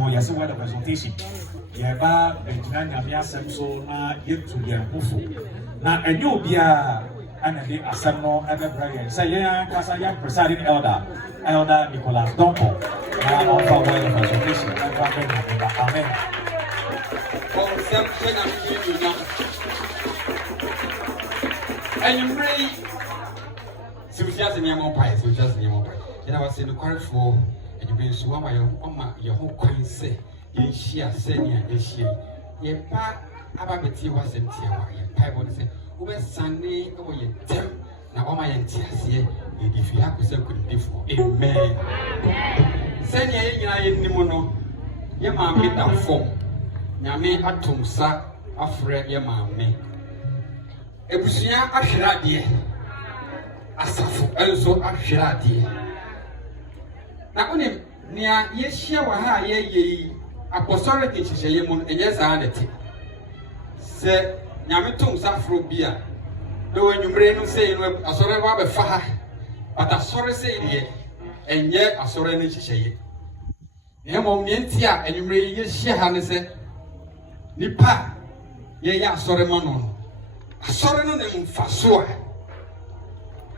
no yes word of presentation. Yeba Benjamin Yamia Samso na yet to be a buffo. Now a new beer and a day assemble ever Brian. Say yeah, Casaya presiding elder Nicolas Dompo. Now offer word of presentation. Amen. Conception and union. And you may see just in your mobile, so just in your mobile. And I was in the corner for and you bring Suama your whole coin say, you share senior, you share. Ye pa Ababeti was in Tiawa, your Bible say, over Sunday, over your temp. Now, all my enthusiasm, if you have to say, couldn't be for amen. Senior, in the mono, your mammy down form. Nyame atumsa afre ye maame ebusia ahwerade asafo enso ahwerade na onim nia ye hia wa ha ye yi apostolic chicheye mu enye saa nete se nyame tumsa afro bia do wanwumre no sei no asore wa be fa ha but asore sei de enye asore ne chicheye ne mom ne ntia enwumre ye hia ha ne se nipa ye ya asore mano asore no ne mfaso a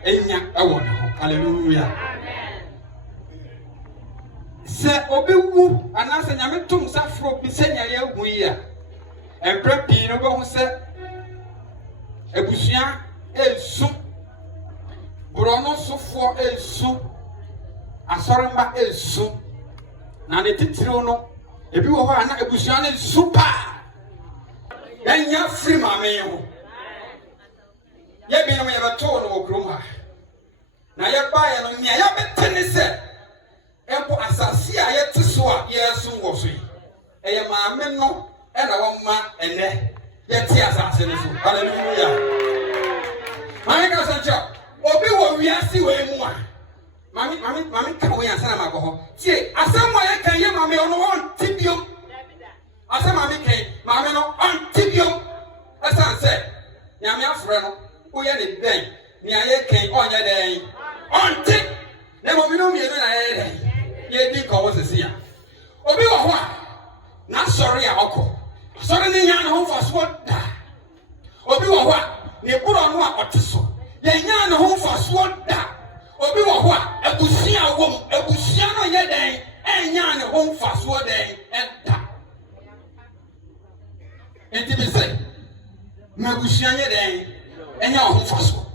enya ewo ne ho hallelujah amen se obewu anase nyame tum safro bi se nya ya gu yi a empre pi no go ho se ebusua esu brono sofo esu asore mba esu na ne titiro no ebi wo ho ana ebusua ne super Yanya free mame ye bi no ye beto no okrom ha na ye ba ye no nia ya betene se empo asase a ye tiso a ye sun wo so yi eye mame no e na wo ma ene ye ti asase no so hallelujah mame ka so cha obi wo wiase we mu a mame ka wo yansa na mago tie asem wo ye kan ye mame ono won tibio asem mame kan mame no antibio asan se nyame afre no wo ye ne ben ni aye kan onye den onti ne mo binu mienu na ye den ye di ko wo sesi a obi wo ho a na sori a okọ sori ni nya na ho faso da obi wo ho a ne buro no a oteso ye nya na ho faso da obi wo ho a abusia wo abusia no ye den enya na ho faso den da enti bi se mabusia nye den enya ho faso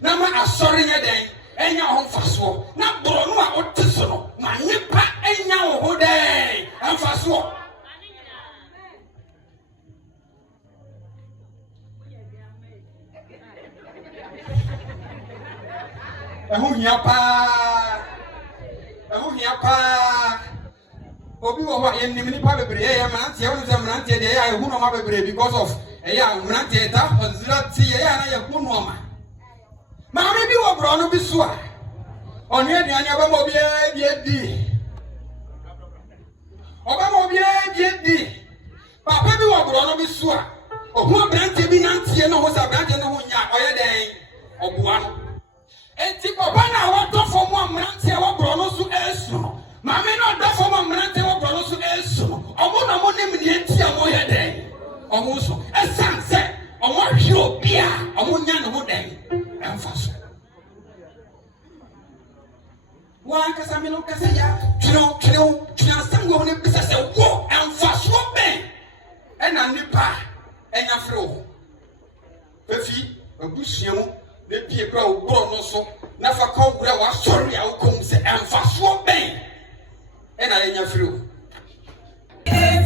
na ma asori nye den enya ho faso na boro no a oteso no ma nipa enya ho den faso ehu hia pa obi wo wa ye nim nipa bebre ye mrantie wo ze mrantie de ya ehu no ma bebre because of ya mrantie ta onzira ti ye ya na ye hu no ma ma me bi wo bro no bi so a onu aduanya ba mo bi di oba mo bi di papa bi wo bro no bi so a ohu mrantie bi nantie no ho sa mrantie no ho nya oye den oboa no enti papa na wo to fo mo mrantie wo bro no so esu no mame no do fo mo mrantie wo bro no so esu no omo na mo nim ne enti a mo ye den omo so esanse omo hwe obi a omo nya ne ho den emfaso wa kasa me no kasa ya twino sango ne bisa se wo emfaso ben ena nipa enya fre wo fefi abusuamu ne pie kra wo bro no so na fa ka wura wa sori a wo kom se emfaso ben ena enya fre wo Yeah.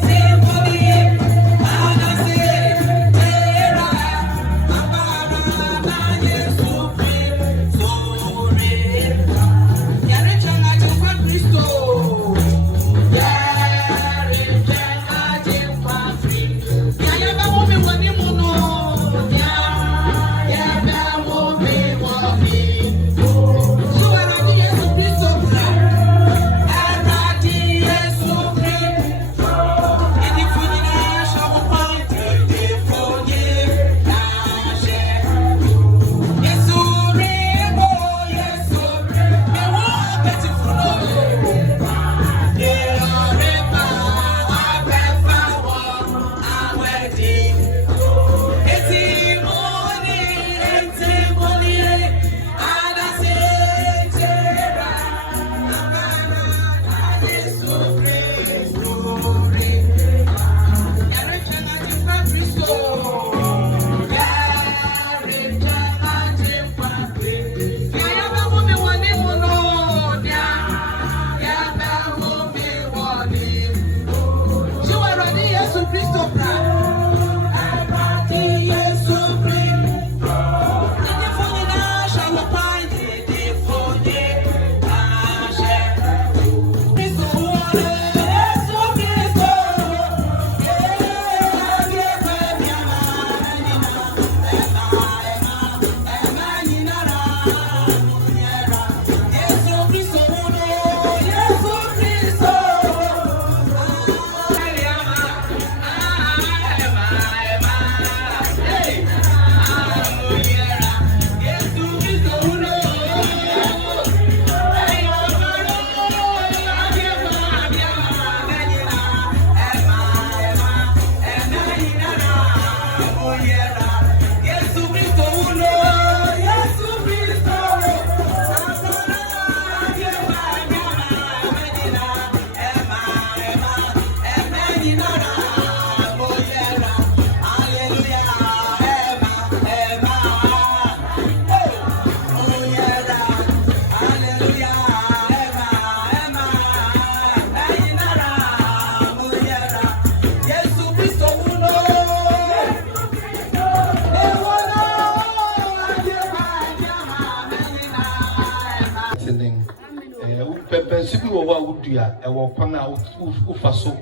wodua ewo kwan a ufa so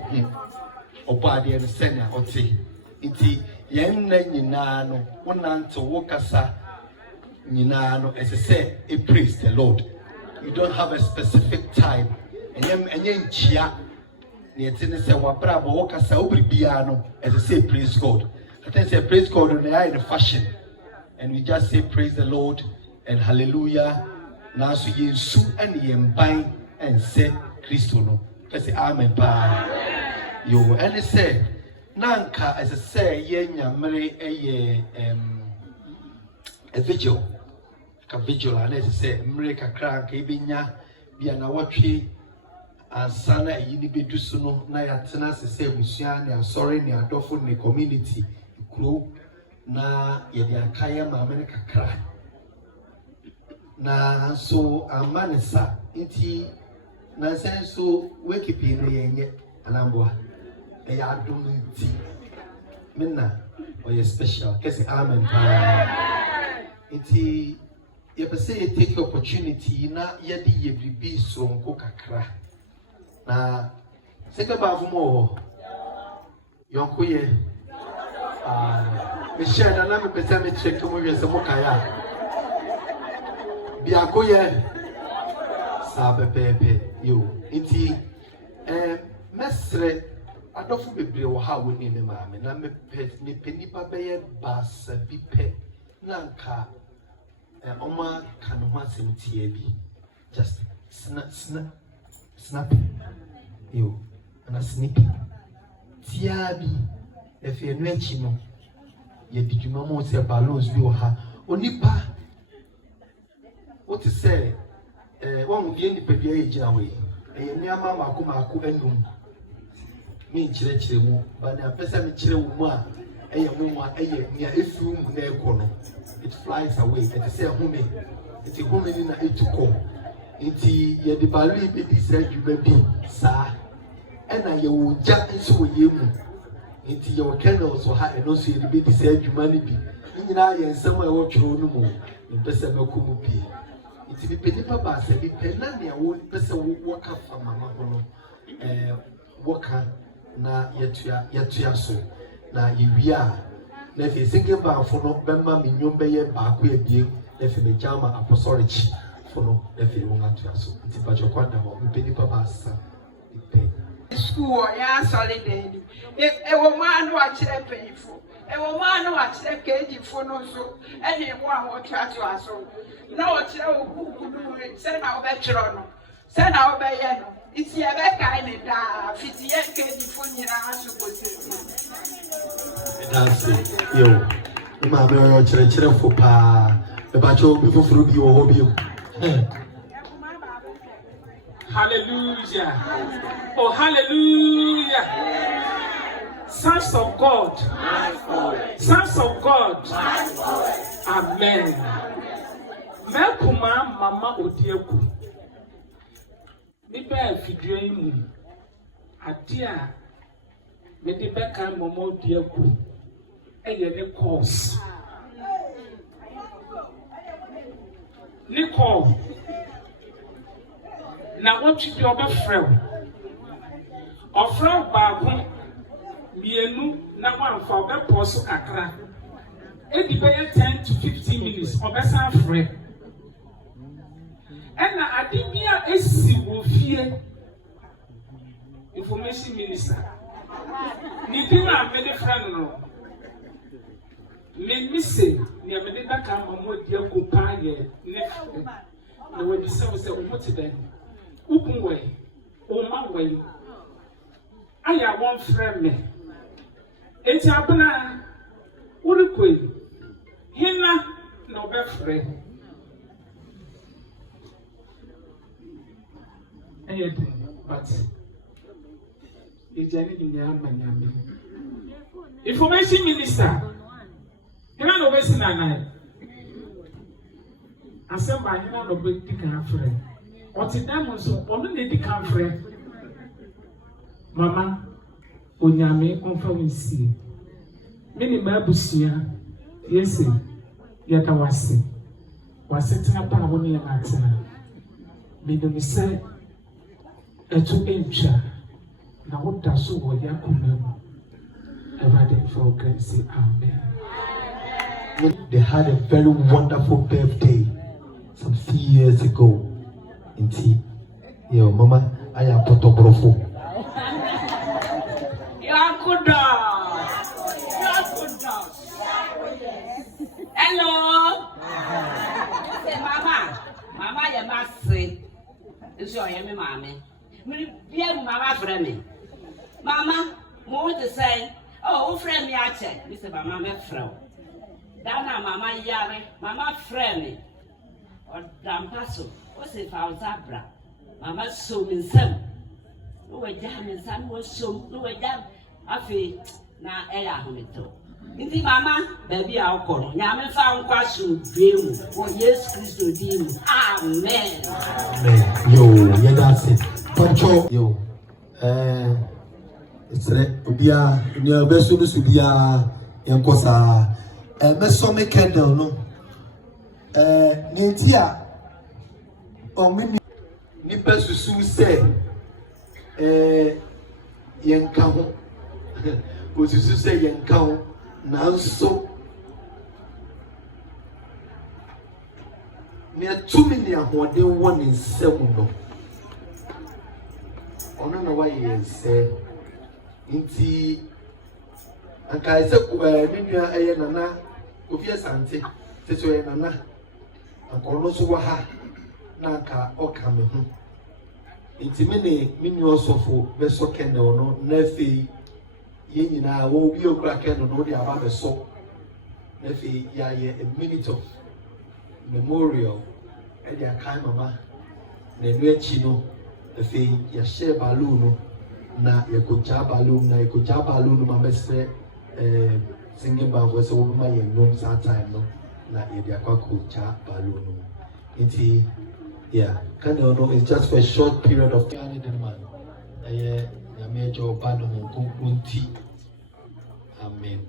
obo ade no senya oti nti yen na nyina no wonante wo kasa nyina no say praise the Lord. You don't have a specific time enye nchia na yetine say wabra bo wo kasa obribia no say praise God. I think say praise God on the fashion, and we just say praise the Lord and hallelujah. Now so yesu and yemban and say Christo no. Say amen pa. Yo and say nanka as I say ye nyamere a vigil. Ka vigil and as I say mre kakra ka ibinya bia na watwe ansana yini bedu so no na yatena say musua ne asori ne adofo ne community kro na yedi akaya ma me kakra na so amanesa nti na senso wekipi no yenye anamboa ya adom nti menna oye special kesi amen nti ye pese take opportunity na yedi yebibi so nko kakra na seka ba fumo yonko ye me share na me pese me check mo yese mo kaya bi akoye sabe pepe yo nti mesre adofo bebre wo ha woni me maame na me penipa beye basa bi pe nanka oma kan ho asem tie bi just snap yo ana snip tia bi efe no achi no ye dijuma mo se balloons bi wo ha onipa what to say one bi ni pedua ye gina we ni ama mako enum me nchire mu ba na pesa me chire wo mu a mu a nia efiu mu na ekono it flies away it say home ni na etuko nti ye de balu bi di say djuma bi sa na ye wo ja nso ye mu nti ye wo kennel so ha eno so ye bi di say djuma ni bi nyina ye nsem a wo tworo no mu pesa me ko mu bi nti bi penipa ba se bi pena ne wo pesa wo ka fa mama ho no woka na yetua so na yewia na fi single ba fo no bemma minyom beye ba ko ebie na fi me jama apostolic fo no na fi wo atua so nti ba chokwanda ho penipa ba sa ipe school ya solid day e wo man wa kire penfo e wo man wa kire keji fo no so e ne wo a wo tua so na wo kire wo kuku se na wo be kire no se na wo be ye no iti ebe kai ne da fiti ye keji fo nyina so boteti that's it yo ma me yo kire fo pa e ba cho bi foforo bi wo ho bi Hallelujah. Oh, hallelujah. Sons of God. Sons of God. Amen. Mekuma mama odieku. Nibe fidua imu. Adia me de beka mama odieku. Eye ne course. Nicole. Na what you do about friend? Or friend bagu, mienu, na one for the post akra. It depends 10 to 15 minutes of a friend. And I think we are a civil fear information minister. Nidina made a friend. Me say, near me that come on what dear go pay. No way to say, what today. Open way, my way. I have one friend me. It's happening. What a queen. Hina no be friend. But it's anything the Amanyami. Information minister. Hina no be sinanai. Assemble hina no be taken friend. What in them also, only the country. Mama, Onyame, Conference. Many Babusia, yes, yet I was sitting up on one year. Made me say, ɛto ntwa na woda so wɔ yɛ akoma mu Awurade fa wo kɛse amen. They had a very wonderful birthday some few years ago. Inti, yo, Mama, I am Potobrofo. Hello. Mama, you must say, it's your yummy mammy. Mama, friend me. Mama, more to say, oh, friend me, I check, Mr. Mama, friend. Dana mama yare, mama frame or dampaso, what's if I was abra? Mama so in some. No way jam in some was so, no way jam. I feel na ella homito. Inti mama, baby, I'll call. Yaman found question, dream, or yes, Christo dim. Amen. Yo, yeah, that's it. Control, yo. It's Ubia, near Besubus Ubia, Yankosa. Me candle no Nintia o me nipa susu se yenka ho o susu se yenka ho nanso me atumi ne ahode wo ne nsam no ono na wa yense nti anka se minua nana Ofi asante teso ye nana akono so wa ha na ka oka me ho intime ne minu osofo be so kende no na fe ye nyina wo bi okura kende no de aba be so na fe ya ye a minute of memorial e dia kai mama na nu achi no fe ya share balloon na ye ko ja balloon na ye ko ja balloon ma be se singing band was a woman in room time no na idia kwa kucha balloon iti yeah can you know it's just for a short period of time man ya major band on kunti amen.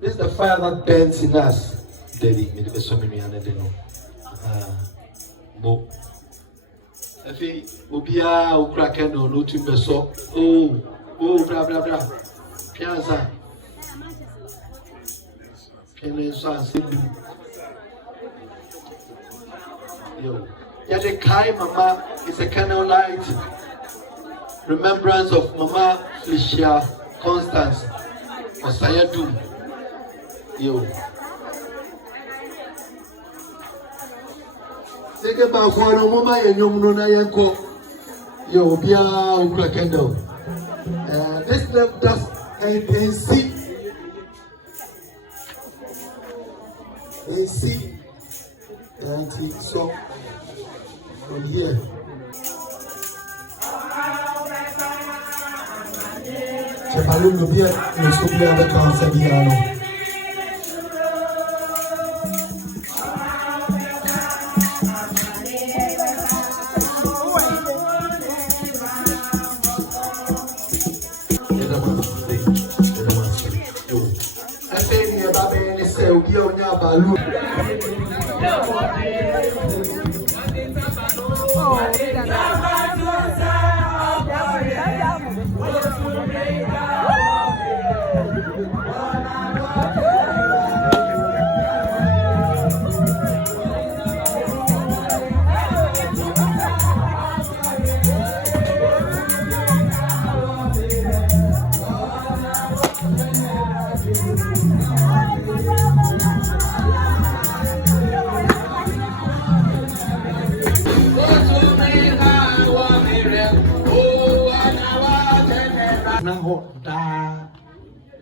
This is the fire that burns in us daily me the so many and they know bo efi obia okura kendo no tu beso oh blah blah blah piazza. Yo, Yadekai Mama is a candlelight remembrance of Mama Felicia Constance Osayadu. Yo, Seke ba kwa no mama yenyom no na yenko. Yo, bia ukra candle. This left us and see. See, and so from here. Chapalu Lubia, and Subia the Consabiano. I say, near Baby, say, we are now Balu.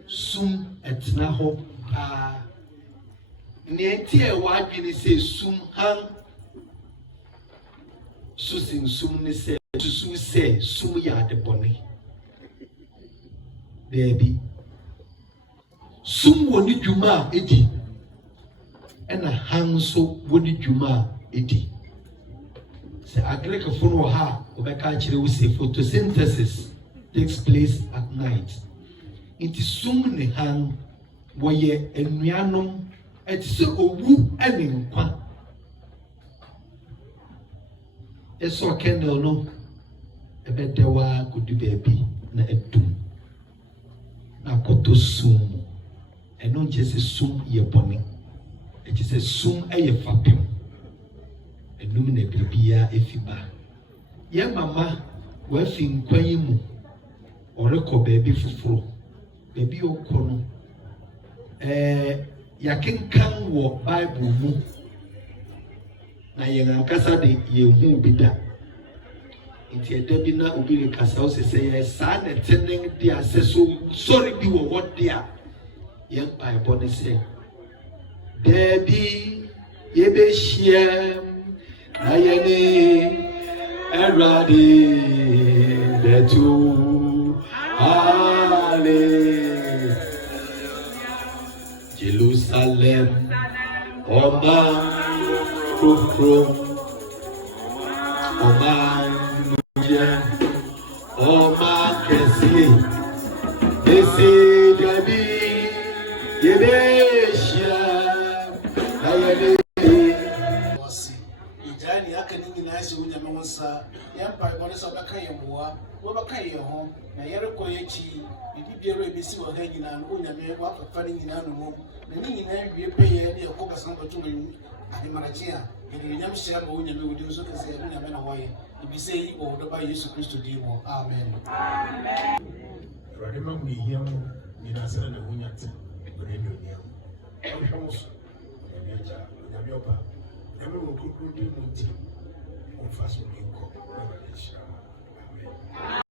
Sum etna ho nenti e wadwini se sum han susin sum ne se susu se sum ya de bone baby sum woni dwuma edi ena han so woni dwuma edi se agreka funu ha obeka kire wo se photosynthesis takes place at night. It is soon the hand where a nuanum at so woo and kwa. A so candle no ɛbɛdɛwa kudu baabi na ɛdum na akɔtɔ sum ɛno nkyɛ sɛ sum yɛ bɔne ɛkyɛ sɛ sum ɛyɛ fapem ɛnum na biribiara efi ba yɛn mama wafi nkwa yi mu ɔrekɔ baabi foforɔ baabi ɔkɔ no yɛakenkan wɔ Bible mu na yɛn ankasa de yɛn bi da nti ɛda bi na obi rekasa wo sɛ yɛ saa na tenen de asɛ so sɔre bi wɔ hɔ de a yɛn mpaebɔ ne sɛ daabi yɛbɛhyia na yɛne Awurade bɛto Jerusalem, Oman, Kufrum, Oman, Nuja, Oman, Kesi, Esi, Gabi, Yebesha, Ayane. Ijani aka ningi na yasi unya mwansa, yampa mwanesa baka yemuwa, wabaka yeho, na yereko yechi, bibiero ebisi wa hengi na unya me wakafani nyina no na ningi na wie peye de koka sanba tumu ade marachia yede nyam shia ma unya me wodi so kase unya me na waye ibise yi o do ba Yesu Kristo di mo amen Rade ma mu yia mu ni na sere na unya ti ore no nia o hwemo so e bi ja unya me opa e me wo kokro di mu ti o fa so ni ko na ba shia amen